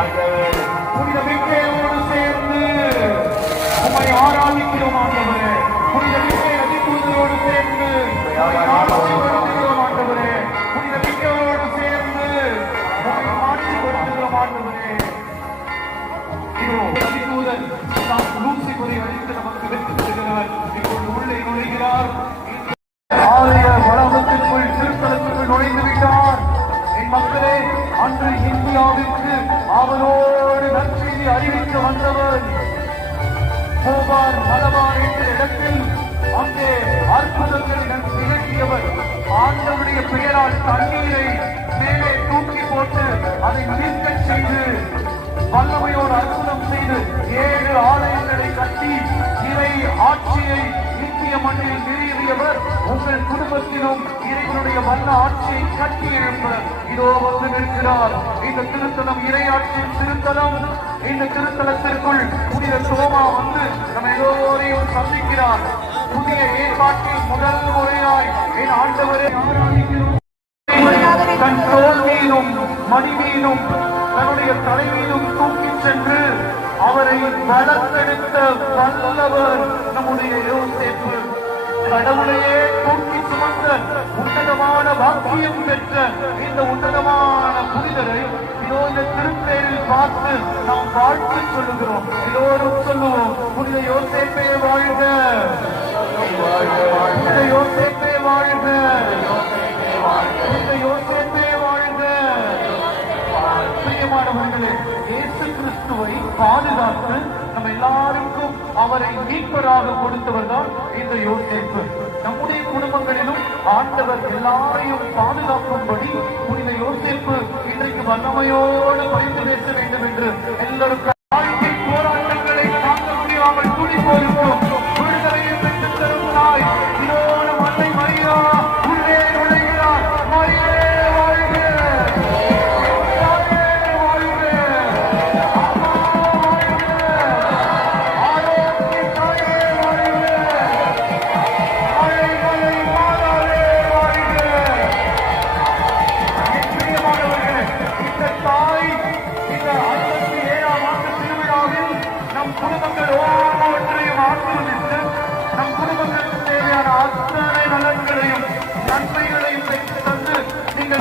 புனித மிக்கேவோடு சேர்ந்து உண்மை ஆராதிக்கிறோம் ஆண்டவரே. கோபார் மலபார் என்ற இடத்தில் அங்கே அற்புதங்களிடம் நிகழ்த்தியவர் ஆண்டவருடைய பெயரால் தண்ணீரை மேலே தூக்கி போட்டு அதை நீக்கச் செய்து வல்லமையோடு அற்புதம் செய்து ஏழு ஆலயங்களை கட்டி இறை ஆட்சியை இந்திய மண்ணில் நிறுவியவர் உங்கள் குடும்பத்திலும் இறைவனுடைய வல்ல ஆட்சியை கட்டி எழுப்ப இதோ வந்து நிற்கிறார். இந்த திருத்தலம் இறையாட்சியின் திருத்தலம். இந்த திருத்தலத்திற்குள் புனித சோமா வந்து நம்ம எல்லோரையும் சந்திக்கிறார். புதிய ஏற்பாட்டில் முதல் முறையாய் என் ஆண்டவரை தன் தோல் மீதும் மணி மீதும் தன்னுடைய தலை மீதும் தூக்கிச் சென்று அவரை வளர்த்தெடுத்த வல்லவர் நம்முடைய யோசிப்பு. கடவுளையே தூக்கி சுமந்த உன்னதமான வாக்கியம் பெற்ற இந்த உன்னதமான புனிதரை இதோ இந்த திருப்பேரில் பார்த்து நாம் வாழ்த்து சொல்லுகிறோம். இதோடும் சொல்லுவோம் புனித யோசேப்பே வாழ்க. புனித யோசேப்பே வாழ்க. புனித யோசேப்பே வாழ்க. பிரியமானவர்களே இயேசு கிறிஸ்துவை பாதுகாத்து நம்ம எல்லாருக்கும் அவரை மீட்பராக கொடுத்தவர் தான் இந்த யோசிப்பு. நம்முடைய குடும்பங்களிலும் ஆண்டவர் எல்லாரையும் பாதுகாக்கும்படி புனித யோசிப்பு இன்றைக்கு வல்லமையோடு பரிந்து பேச வேண்டும் என்று எல்லோருக்கும்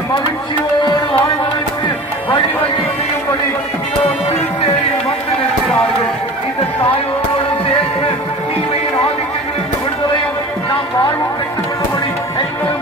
மகிழ்ச்சியோடு வாழ்வதற்கு வழிவகை செய்யும்படி இதோ வந்து நிற்கிறார்கள் இந்த தாயோடு சேர்ந்து தீமையின் ஆதிக்கங்களுக்கு நாம் வாழ்வு பெற்றுக் கொள்ளும்படி எல்லோரும்